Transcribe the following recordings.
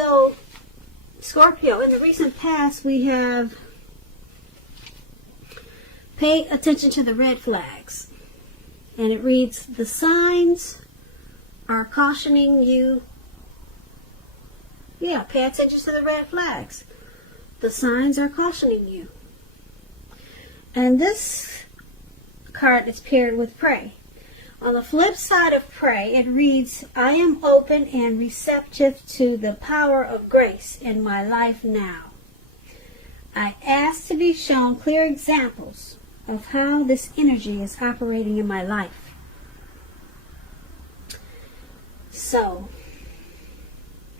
So, Scorpio, in the recent past, we have pay attention to the red flags. And it reads, the signs are cautioning you. Yeah, pay attention to the red flags. The signs are cautioning you. And this card is paired with pray. On the flip side of pray, it reads, I am open and receptive to the power of grace in my life now. I ask to be shown clear examples of how this energy is operating in my life. So,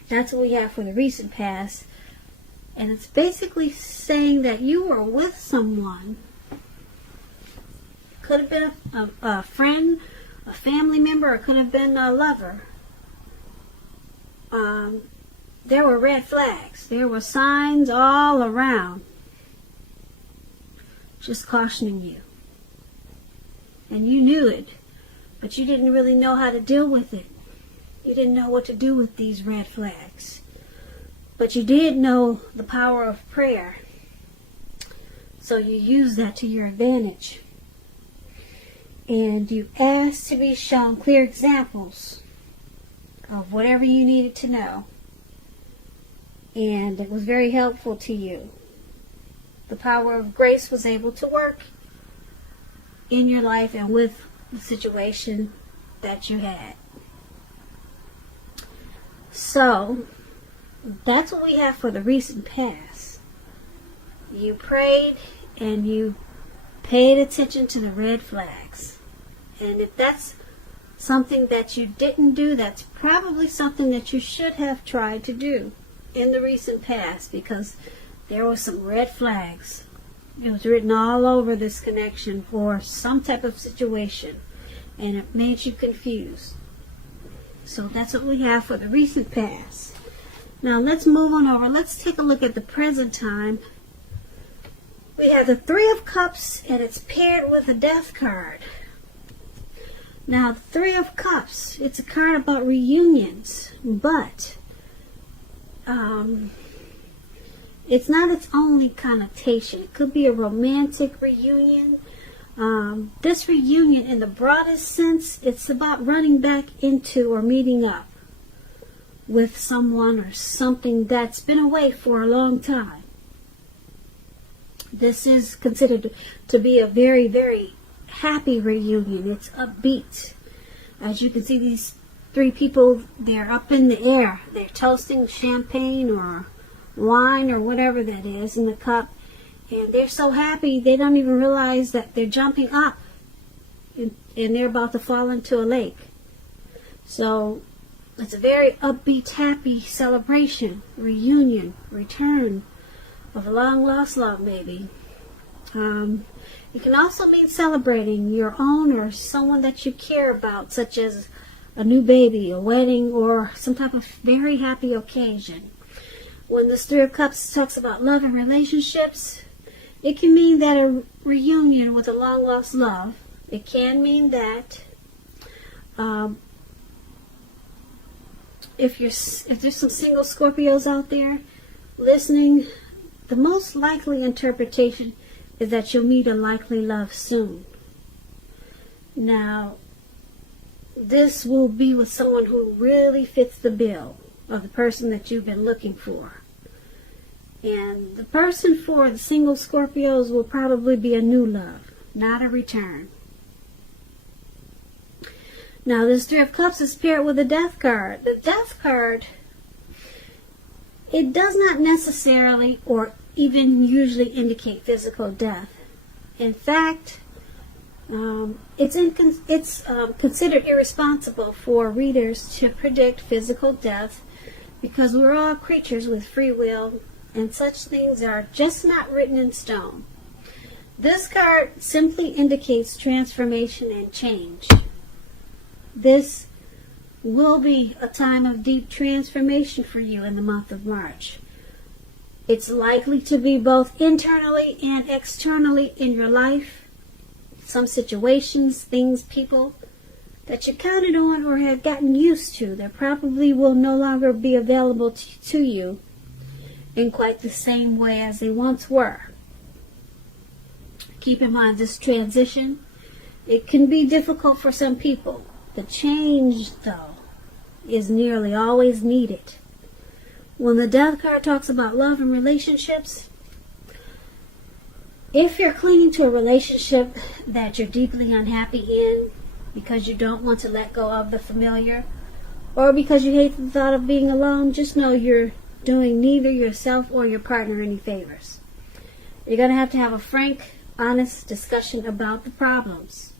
that's what we have for the recent past. And it's basically saying that you were with someone. Could have been a friend, a family member, or it could have been a lover. There were red flags. There were signs all around, just cautioning you. And you knew it, but you didn't really know how to deal with it. You didn't know what to do with these red flags. But you did know the power of prayer. So you used that to your advantage. And you asked to be shown clear examples of whatever you needed to know. And it was very helpful to you. The power of grace was able to work in your life and with the situation that you had. So, that's what we have for the recent past. You prayed and you paid attention to the red flags. And if that's something that you didn't do, that's probably something that you should have tried to do in the recent past, because there were some red flags. It was written all over this connection for some type of situation, and it made you confused. So that's what we have for the recent past. Now let's move on over. Let's take a look at the present time. We have the Three of Cups, and it's paired with a Death card. Now, the Three of Cups, it's a card about reunions, but it's not its only connotation. It could be a romantic reunion. This reunion, in the broadest sense, it's about running back into or meeting up with someone or something that's been away for a long time. This is considered to be a very, very happy reunion. It's upbeat. As you can see, these three people, they're up in the air. They're toasting champagne or wine or whatever that is in the cup. And they're so happy, they don't even realize that they're jumping up. And they're about to fall into a lake. So, it's a very upbeat, happy celebration, reunion, return of a long-lost love, maybe. It can also mean celebrating your own or someone that you care about, such as a new baby, a wedding, or some type of very happy occasion. When this Three of Cups talks about love and relationships, it can mean that a reunion with a long-lost love. It can mean that if there's some single Scorpios out there listening, the most likely interpretation is that you'll meet a likely love soon. Now, this will be with someone who really fits the bill of the person that you've been looking for. And the person for the single Scorpios will probably be a new love, not a return. Now, this Three of Cups is paired with a Death card. The Death card, it does not necessarily or even usually indicate physical death. In fact, it's considered irresponsible for readers to predict physical death, because we're all creatures with free will, and such things are just not written in stone. This card simply indicates transformation and change. This will be a time of deep transformation for you in the month of March. It's likely to be both internally and externally in your life. Some situations, things, people that you counted on or had gotten used to that probably will no longer be available to you in quite the same way as they once were. Keep in mind this transition, it can be difficult for some people. The change, though, is nearly always needed. When the Death card talks about love and relationships, if you're clinging to a relationship that you're deeply unhappy in because you don't want to let go of the familiar, or because you hate the thought of being alone, just know you're doing neither yourself or your partner any favors. You're going to have a frank, honest discussion about the problems.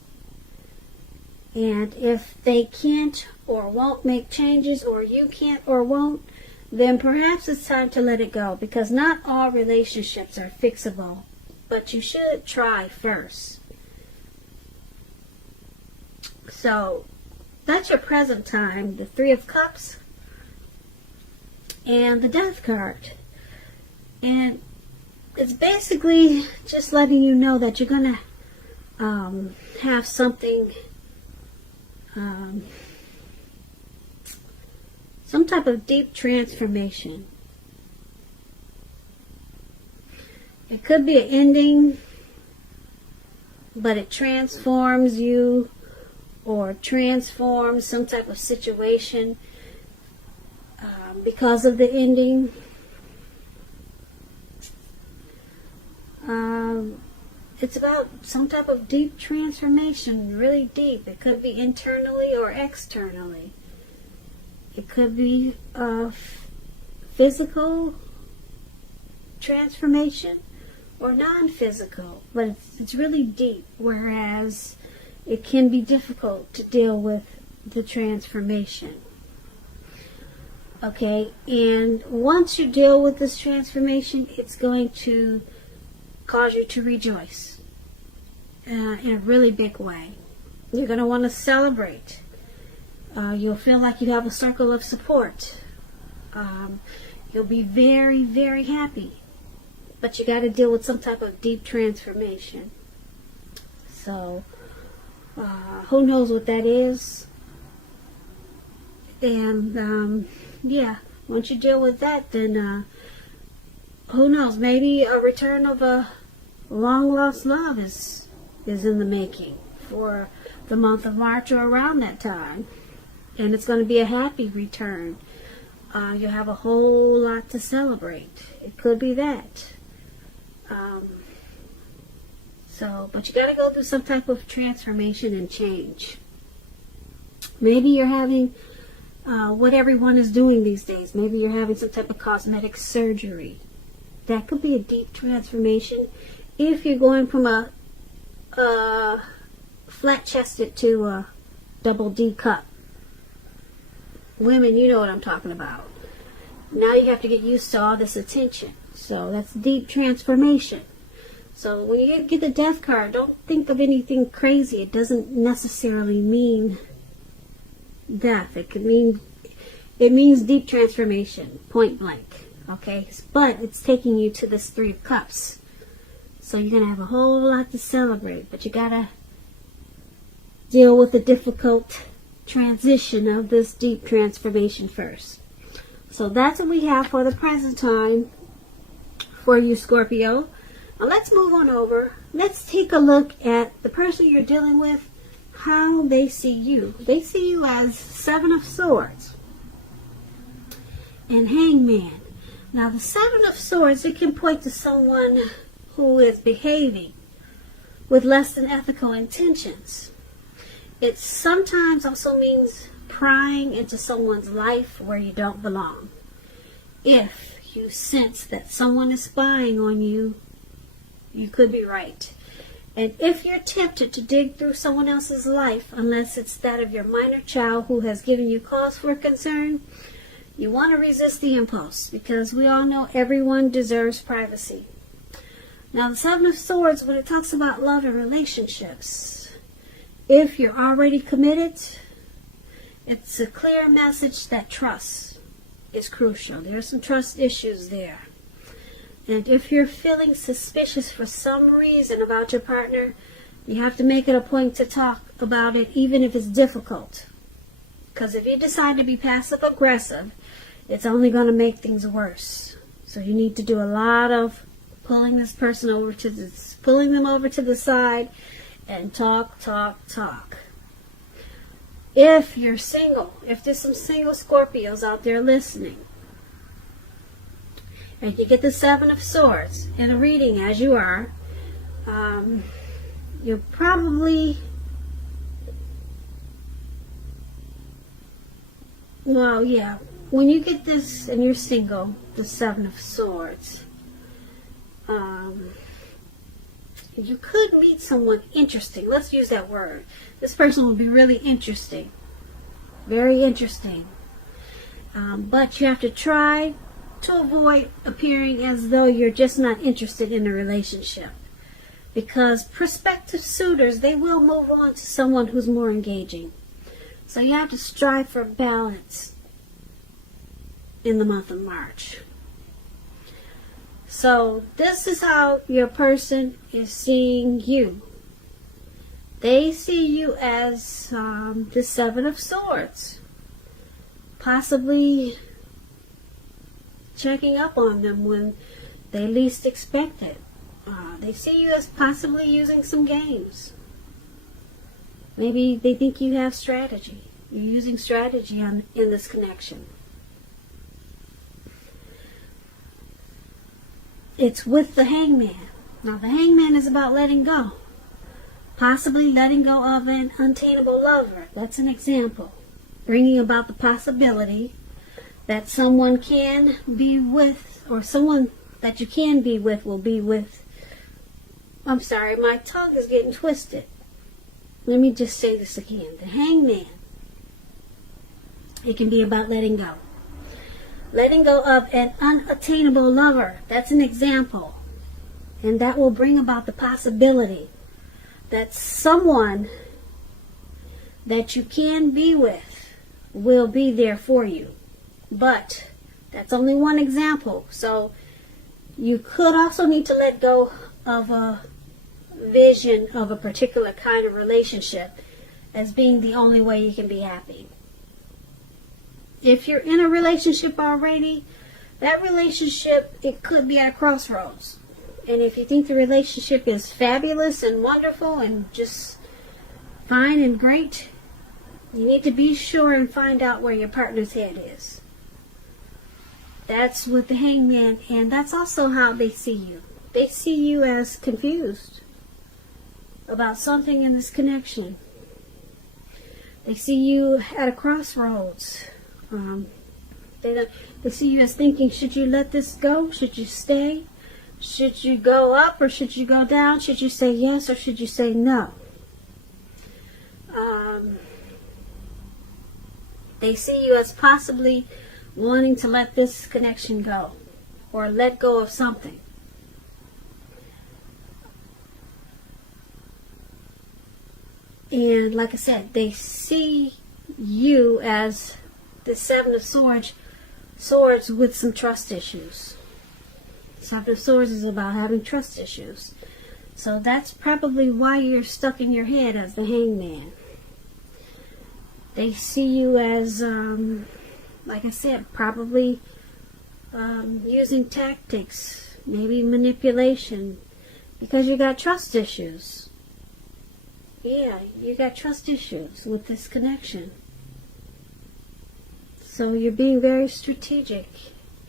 And if they can't or won't make changes, or you can't or won't, then perhaps it's time to let it go, because not all relationships are fixable, but you should try first. So that's your present time, the Three of Cups and the Death card. And it's basically just letting you know that you're going to have something, some type of deep transformation. It could be an ending, but it transforms you or transforms some type of situation because of the ending. It's about some type of deep transformation, really deep. It could be internally or externally. It could be physical transformation or non-physical, but it's really deep, whereas it can be difficult to deal with the transformation. Okay, and once you deal with this transformation, it's going to cause you to rejoice in a really big way. You're going to want to celebrate. You'll feel like you have a circle of support. You'll be very, very happy. But you got to deal with some type of deep transformation. So, who knows what that is? And, yeah, once you deal with that, then, who knows? Maybe a return of a long-lost love is in the making for the month of March or around that time. And it's going to be a happy return. You'll have a whole lot to celebrate. It could be that. But you got to go through some type of transformation and change. Maybe you're having what everyone is doing these days. Maybe you're having some type of cosmetic surgery. That could be a deep transformation if you're going from a flat-chested to a double D cup. Women, you know what I'm talking about. Now you have to get used to all this attention. So that's deep transformation. So when you get the Death card, don't think of anything crazy. It doesn't necessarily mean death. It means deep transformation, point blank. Okay? But it's taking you to this Three of Cups. So you're going to have a whole lot to celebrate. But you got to deal with the difficult transition of this deep transformation first. So that's what we have for the present time for you, Scorpio. Now let's move on over. Let's take a look at the person you're dealing with, how they see you. They see you as Seven of Swords and Hangman. Now the Seven of Swords, it can point to someone who is behaving with less than ethical intentions. It sometimes also means prying into someone's life where you don't belong. If you sense that someone is spying on you, you could be right. And if you're tempted to dig through someone else's life, unless it's that of your minor child who has given you cause for concern, you want to resist the impulse, because we all know everyone deserves privacy. Now the Seven of Swords, when it talks about love and relationships, if you're already committed, it's a clear message that trust is crucial. There are some trust issues there. And if you're feeling suspicious for some reason about your partner, You have to make it a point to talk about it, even if it's difficult. Because if you decide to be passive aggressive, it's only going to make things worse. So you need to do a lot of pulling them over to the side and talk. If you're single, if there's some single Scorpios out there listening, and you get the Seven of Swords in a reading as you are, you're probably, well, yeah, when you get this and you're single, the Seven of Swords, you could meet someone interesting. Let's use that word. This person will be really interesting. Very interesting. But you have to try to avoid appearing as though you're just not interested in a relationship. Because prospective suitors, they will move on to someone who's more engaging. So you have to strive for balance in the month of March. So this is how your person is seeing you. They see you as the Seven of Swords. Possibly checking up on them when they least expect it. They see you as possibly using some games. Maybe they think you have strategy. You're using strategy in this connection. It's with the Hangman. Now the Hangman is about letting go. Possibly letting go of an unattainable lover. That's an example. Bringing about the possibility that someone can be with, or someone that you can be with will be with. I'm sorry, my tongue is getting twisted. Let me just say this again. The Hangman. It can be about letting go. Letting go of an unattainable lover. That's an example. And that will bring about the possibility that someone that you can be with will be there for you. But that's only one example. So you could also need to let go of a vision of a particular kind of relationship as being the only way you can be happy. If you're in a relationship already, that relationship, it could be at a crossroads. And if you think the relationship is fabulous and wonderful and just fine and great, you need to be sure and find out where your partner's head is. That's with the Hangman, and that's also how they see you. They see you as confused about something in this connection. They see you at a crossroads. They see you as thinking, should you let this go? Should you stay? Should you go up or should you go down? Should you say yes or should you say no? They see you as possibly wanting to let this connection go or let go of something. And like I said, they see you as the Seven of Swords with some trust issues. Seven of Swords is about having trust issues. So that's probably why you're stuck in your head as the Hangman. They see you as, like I said, probably using tactics, maybe manipulation, because you got trust issues. Yeah, you got trust issues with this connection. So you're being very strategic,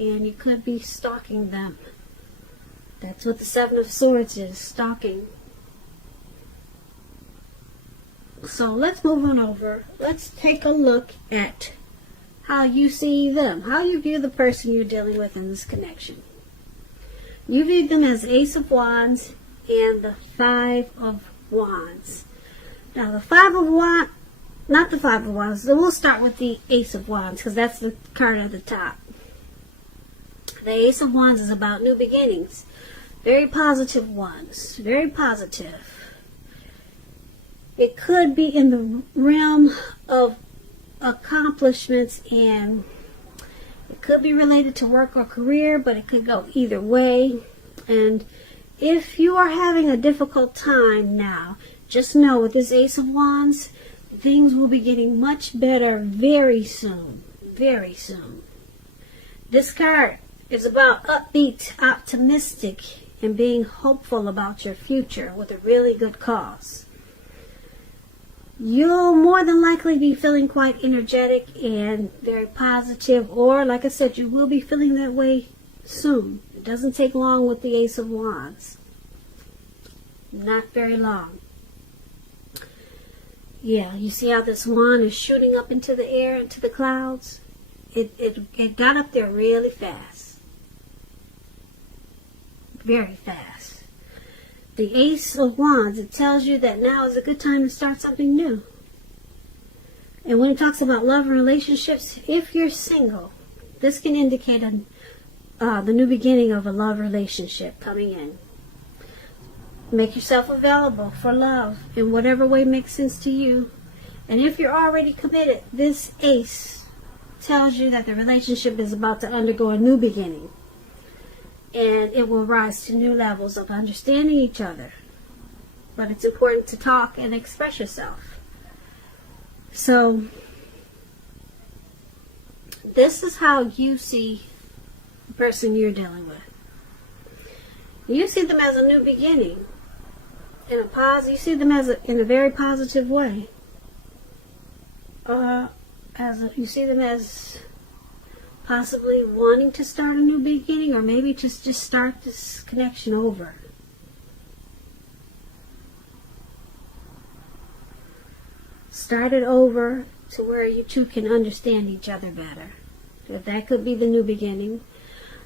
and you could be stalking them. That's what the Seven of Swords is, stalking. So let's move on over. Let's take a look at how you see them, how you view the person you're dealing with in this connection. You view them as Ace of Wands and the Five of Wands. Now the Five of Wands, not the Five of Wands, so we'll start with the Ace of Wands because that's the card at the top. The Ace of Wands is about new beginnings. Very positive ones. Very positive. It could be in the realm of accomplishments, and it could be related to work or career, but it could go either way. And if you are having a difficult time now, just know with this Ace of Wands, things will be getting much better very soon. Very soon. This card is about upbeat, optimistic, and being hopeful about your future with a really good cause. You'll more than likely be feeling quite energetic and very positive, or like I said, you will be feeling that way soon. It doesn't take long with the Ace of Wands. Not very long. Yeah, you see how this wand is shooting up into the air, into the clouds? It got up there really fast. Very fast. The Ace of Wands, it tells you that now is a good time to start something new. And when it talks about love and relationships, if you're single, this can indicate the new beginning of a love relationship coming in. Make yourself available for love in whatever way makes sense to you. And if you're already committed, this Ace tells you that the relationship is about to undergo a new beginning. And it will rise to new levels of understanding each other. But it's important to talk and express yourself. So, this is how you see the person you're dealing with. You see them as a new beginning. You see them in a very positive way. You see them as possibly wanting to start a new beginning, or maybe just start this connection over. Start it over to where you two can understand each other better. If that could be the new beginning.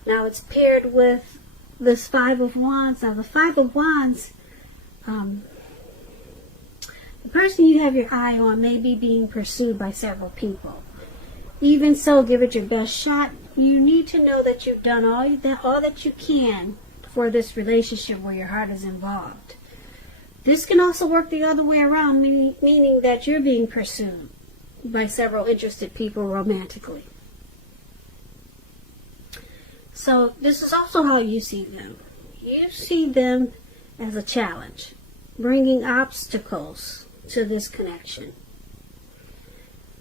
Now it's paired with this Five of Wands. Now the Five of Wands, the person you have your eye on may be being pursued by several people. Even so, give it your best shot. You need to know that you've done all that you can for this relationship where your heart is involved. This can also work the other way around, meaning that you're being pursued by several interested people romantically. So this is also how you see them. You see them as a challenge, bringing obstacles to this connection.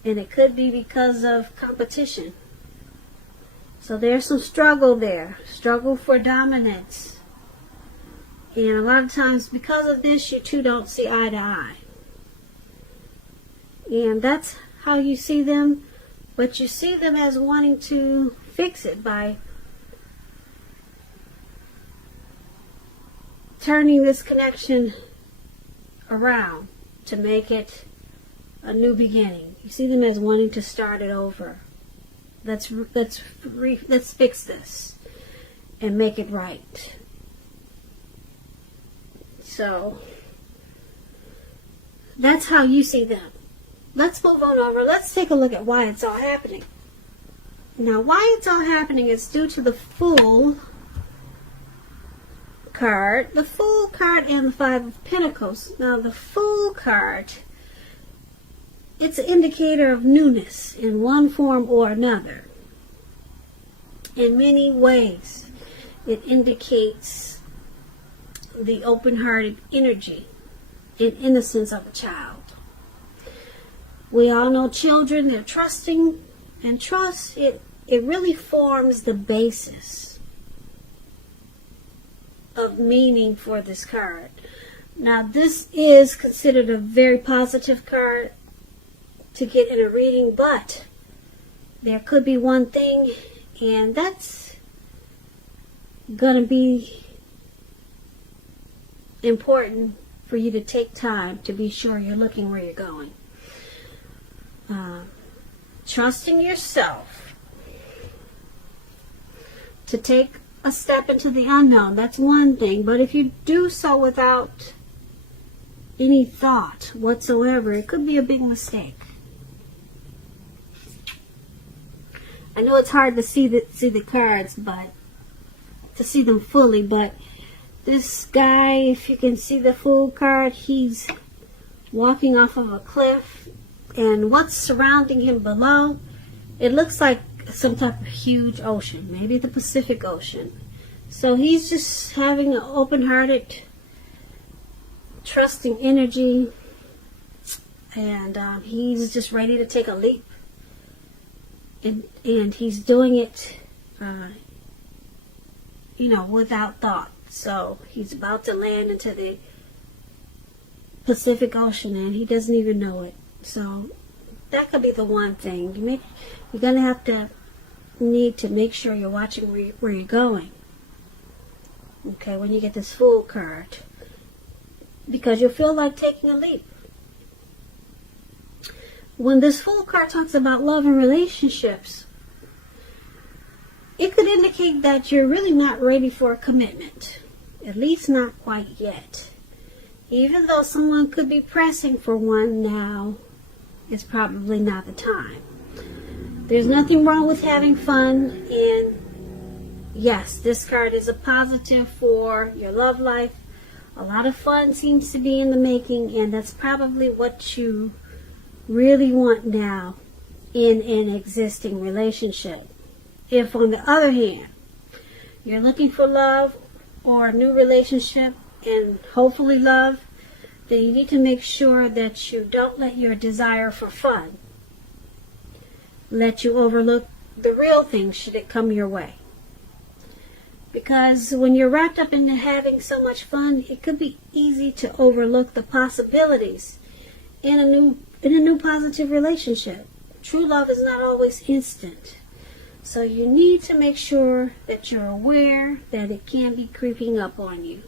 And it could be because of competition. So there's some struggle there. Struggle for dominance. And a lot of times because of this, you two don't see eye to eye. And that's how you see them. But you see them as wanting to fix it by turning this connection around to make it a new beginning. You see them as wanting to start it over. Let's fix this and make it right. So that's how you see them. Let's move on over. Let's take a look at why it's all happening. Now, why it's all happening is due to the Fool card. The Fool card and the Five of Pentacles. Now, the Fool card, it's an indicator of newness in one form or another. In many ways, it indicates the open-hearted energy and innocence of a child. We all know children, they're trusting, and trust, it really forms the basis of meaning for this card. Now, this is considered a very positive card to get in a reading, but there could be one thing, and that's going to be important for you to take time to be sure you're looking where you're going. Trusting yourself to take a step into the unknown, that's one thing, but if you do so without any thought whatsoever, it could be a big mistake. I know it's hard to see the cards, but to see them fully, but this guy, if you can see the Fool card, he's walking off of a cliff, and what's surrounding him below, it looks like some type of huge ocean, maybe the Pacific Ocean. So he's just having an open-hearted trusting energy, and he's just ready to take a leap, and he's doing it without thought. So he's about to land into the Pacific Ocean and he doesn't even know it. So that could be the one thing. You're going to need to make sure you're watching where you're going. Okay, when you get this Fool card. Because you'll feel like taking a leap. When this Fool card talks about love and relationships, it could indicate that you're really not ready for a commitment. At least not quite yet. Even though someone could be pressing for one now, it's probably not the time. There's nothing wrong with having fun, and yes, this card is a positive for your love life. A lot of fun seems to be in the making, and that's probably what you really want now in an existing relationship. If, on the other hand, you're looking for love or a new relationship and hopefully love, then you need to make sure that you don't let your desire for fun let you overlook the real things should it come your way. Because when you're wrapped up into having so much fun, it could be easy to overlook the possibilities in a new positive relationship. True love is not always instant. So you need to make sure that you're aware that it can be creeping up on you.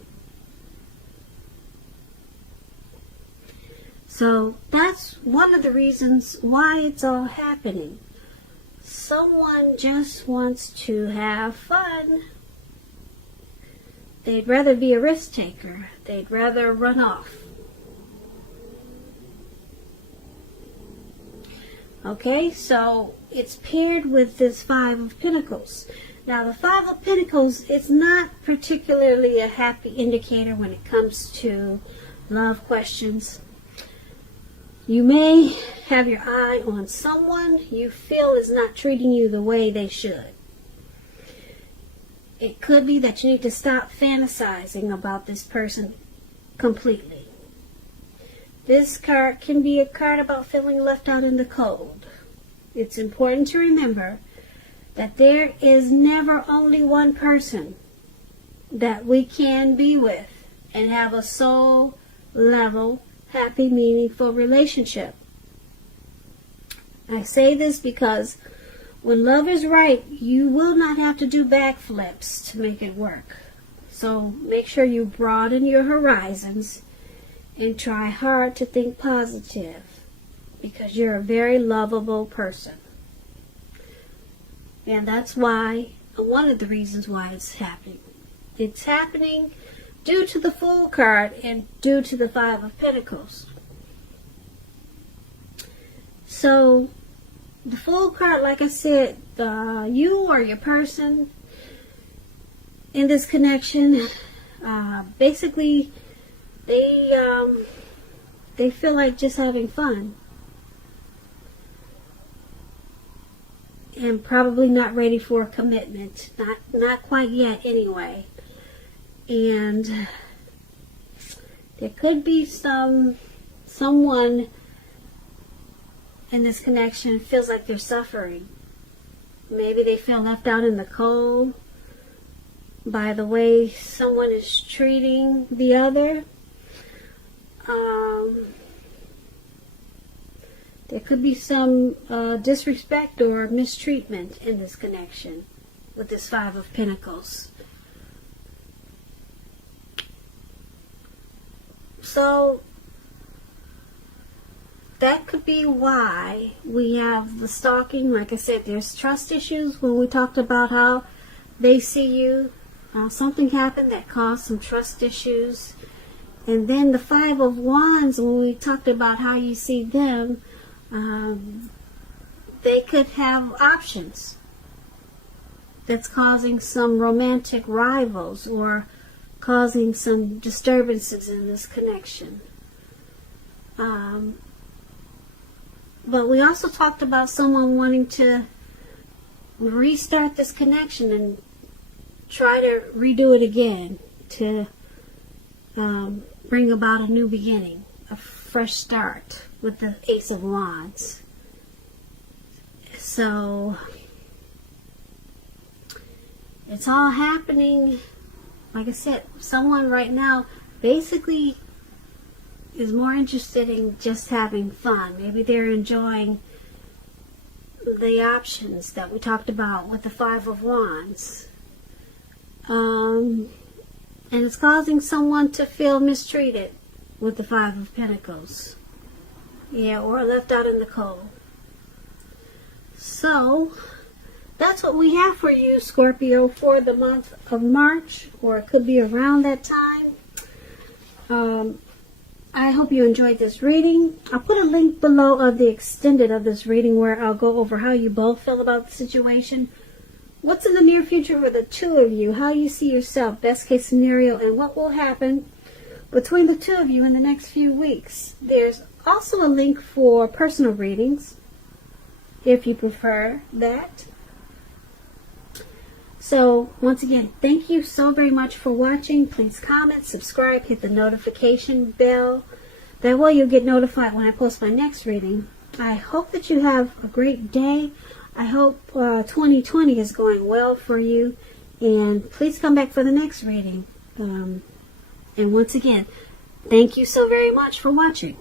So that's one of the reasons why it's all happening. Someone just wants to have fun. They'd rather be a risk taker. They'd rather run off. Okay, so it's paired with this Five of Pentacles. Now, the Five of Pentacles is not particularly a happy indicator when it comes to love questions. You may have your eye on someone you feel is not treating you the way they should. It could be that you need to stop fantasizing about this person completely. This card can be a card about feeling left out in the cold. It's important to remember that there is never only one person that we can be with and have a soul level, happy, meaningful relationship. I say this because when love is right, you will not have to do backflips to make it work. So make sure you broaden your horizons and try hard to think positive, because you're a very lovable person. And that's why, one of the reasons why it's happening. It's happening due to the Fool card and due to the Five of Pentacles. So, the Fool card, like I said, you or your person in this connection, basically, they feel like just having fun. And probably not ready for a commitment. Not quite yet anyway. And there could be someone in this connection feels like they're suffering. Maybe they feel left out in the cold by the way someone is treating the other. There could be some disrespect or mistreatment in this connection with this Five of Pentacles. So that could be why we have the stalking. Like I said, there's trust issues when we talked about how they see you. Something happened that caused some trust issues. And then the Five of Wands, when we talked about how you see them, they could have options that's causing some romantic rivals or causing some disturbances in this connection. But we also talked about someone wanting to restart this connection and try to redo it again, to bring about a new beginning, a fresh start with the Ace of Wands. So it's all happening. Like I said, someone right now basically is more interested in just having fun. Maybe they're enjoying the options that we talked about with the Five of Wands. And it's causing someone to feel mistreated with the Five of Pentacles. Yeah, or left out in the cold. So, that's what we have for you, Scorpio, for the month of March, or it could be around that time. I hope you enjoyed this reading. I'll put a link below of the extended of this reading where I'll go over how you both feel about the situation. What's in the near future for the two of you? How you see yourself, best case scenario, and what will happen between the two of you in the next few weeks. There's also a link for personal readings, if you prefer that. So, once again, thank you so very much for watching. Please comment, subscribe, hit the notification bell. That way you'll get notified when I post my next reading. I hope that you have a great day. I hope 2020 is going well for you. And please come back for the next reading. And once again, thank you so very much for watching.